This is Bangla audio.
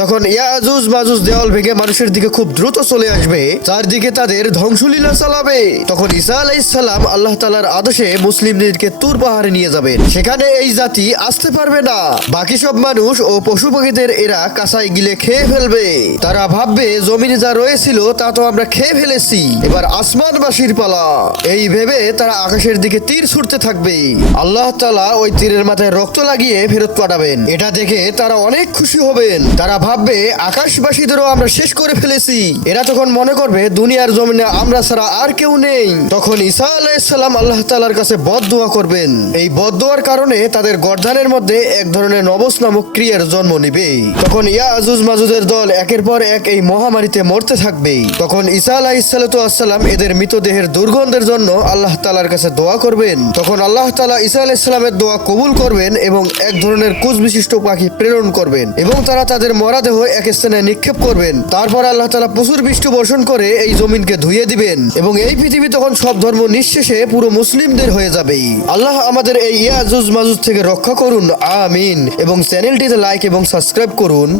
যখন ইয়াজুজ মাজুজ দেওয়াল ভেঙে মানুষের দিকে খুব দ্রুত চলে আসবে, চারদিকে তাদের ধ্বংসলীলা চালাবে, তখন ঈসা আলাইহিস সালাম আল্লাহ তাআলার আদেশে মুসলিমদেরকে তুর পাহাড়ে নিয়ে যাবেন। সেখানে এই জাতি আসতে পারবে না। বাকি সব মানুষ ও পশু পাখিদের এরা কাঁচাই গিলে খেয়ে ফেলবে। তারা ভাববে জমিনে যা রয়েছিল তা তো আমরা খেয়ে ফেলেছি, এবার আসমানবাসীর পালা। এই ভেবে তারা আকাশের দিকে তীর ছুটতে থাকবে। আল্লাহ তাআলা ওই তীরের মাথায় রক্ত লাগিয়ে ফেরত পাঠাবেন। এটা দেখে তারা অনেক খুশি হবেন। তারা ভাববে আকাশবাসীদেরও আমরা শেষ করে ফেলেছি। এরা তখন মনে করবে দুনিয়ার জমিনে আমরা ছাড়া আর কেউ নেই। তখন ঈসা আলাইহিস সালাম আল্লাহ তাআলার কাছে বদদোয়া করবেন। এই বদদোয়ার কারণে তাদের গর্দানের মধ্যে এক ধরনের নবস নামক ক্রিয়ার জন্ম নিবে। তখন ইয়াজুজ মাজুজের দল একের পর এক এই মহামারীতে মরতে থাকবে। তখন ঈসা আলাইহিস সালাম এদের মৃতদেহের দুর্গন্ধের জন্য আল্লাহ তাআলার কাছে দোয়া করবেন। তখন আল্লাহ তাআলা ঈসা আলাইহিস সালামের দোয়া কবুল করবেন এবং এক ধরনের কুচ বিশিষ্ট পাখি প্রেরণ করবেন এবং তারা তাদের মরদেহ এক স্থানে নিক্ষেপ করবেন। তারপর আল্লাহ তাআলা প্রচুর বৃষ্টি বর্ষণ করে এই জমিনকে ধুইয়ে দিবেন এবং এই পৃথিবী তখন সব ধর্ম নিঃশেষে পুরো মুসলিমদের হয়ে যাবে। আল্লাহ আমাদের এই ইয়াজুজ মাজুজ থেকে রক্ষা করুন, আমিন। এবং চ্যানেলটিতে লাইক এবং সাবস্ক্রাইব করুন।